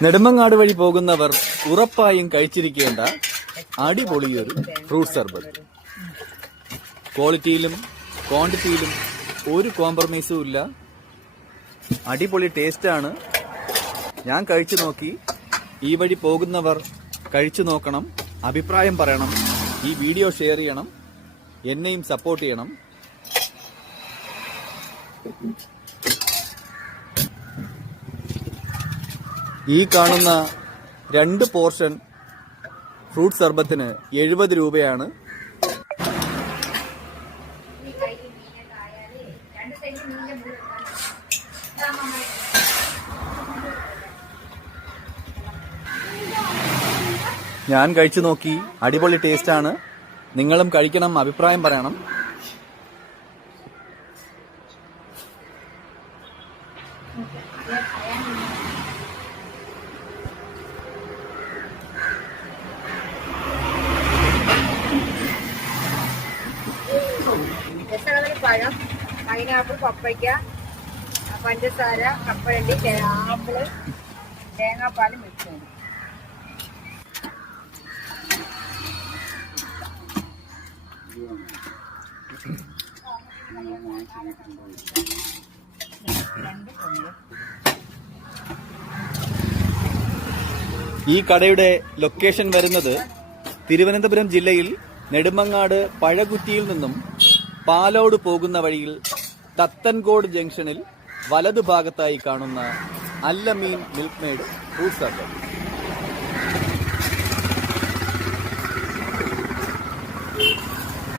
നെടുമങ്ങാട് വഴി പോകുന്നവർ ഉറപ്പായും കഴിച്ചിരിക്കേണ്ട അടിപൊളിയൊരു ഫ്രൂട്ട് സർബത്ത്. ക്വാളിറ്റിയിലും ക്വാണ്ടിറ്റിയിലും ഒരു കോംപ്രമൈസും ഇല്ല. അടിപൊളി ടേസ്റ്റാണ്. ഞാൻ കഴിച്ചു നോക്കി. ഈ വഴി പോകുന്നവർ കഴിച്ചു നോക്കണം, അഭിപ്രായം പറയണം, ഈ വീഡിയോ ഷെയർ ചെയ്യണം, എന്നെയും സപ്പോർട്ട് ചെയ്യണം. ഈ കാണുന്ന 2 പോർഷൻ ഫ്രൂട്ട് സർബത്തിന് 70 രൂപയാണ്. ഞാൻ കഴിച്ചു നോക്കി, അടിപൊളി ടേസ്റ്റാണ്. നിങ്ങളും കഴിക്കണം, അഭിപ്രായം പറയണം. പഴം, പൈനാപ്പിൾ, പപ്പയ്ക്ക, പഞ്ചസാര, കപ്പലണ്ടി, ആപ്പിള്, തേങ്ങാപ്പാൽ മിക്സ് ചെയ്യും. ഈ കടയുടെ ലൊക്കേഷൻ വരുന്നത് തിരുവനന്തപുരം ജില്ലയിൽ നെടുമങ്ങാട് പഴകുറ്റിയിൽ നിന്നും പാലോട് പോകുന്ന വഴിയിൽ തത്തൻകോട് ജംഗ്ഷനിൽ വലതുഭാഗത്തായി കാണുന്ന അൽ അമീൻ മിൽക്ക് മെയ്ഡ് ഫ്രൂട്ട് സർബത്ത്.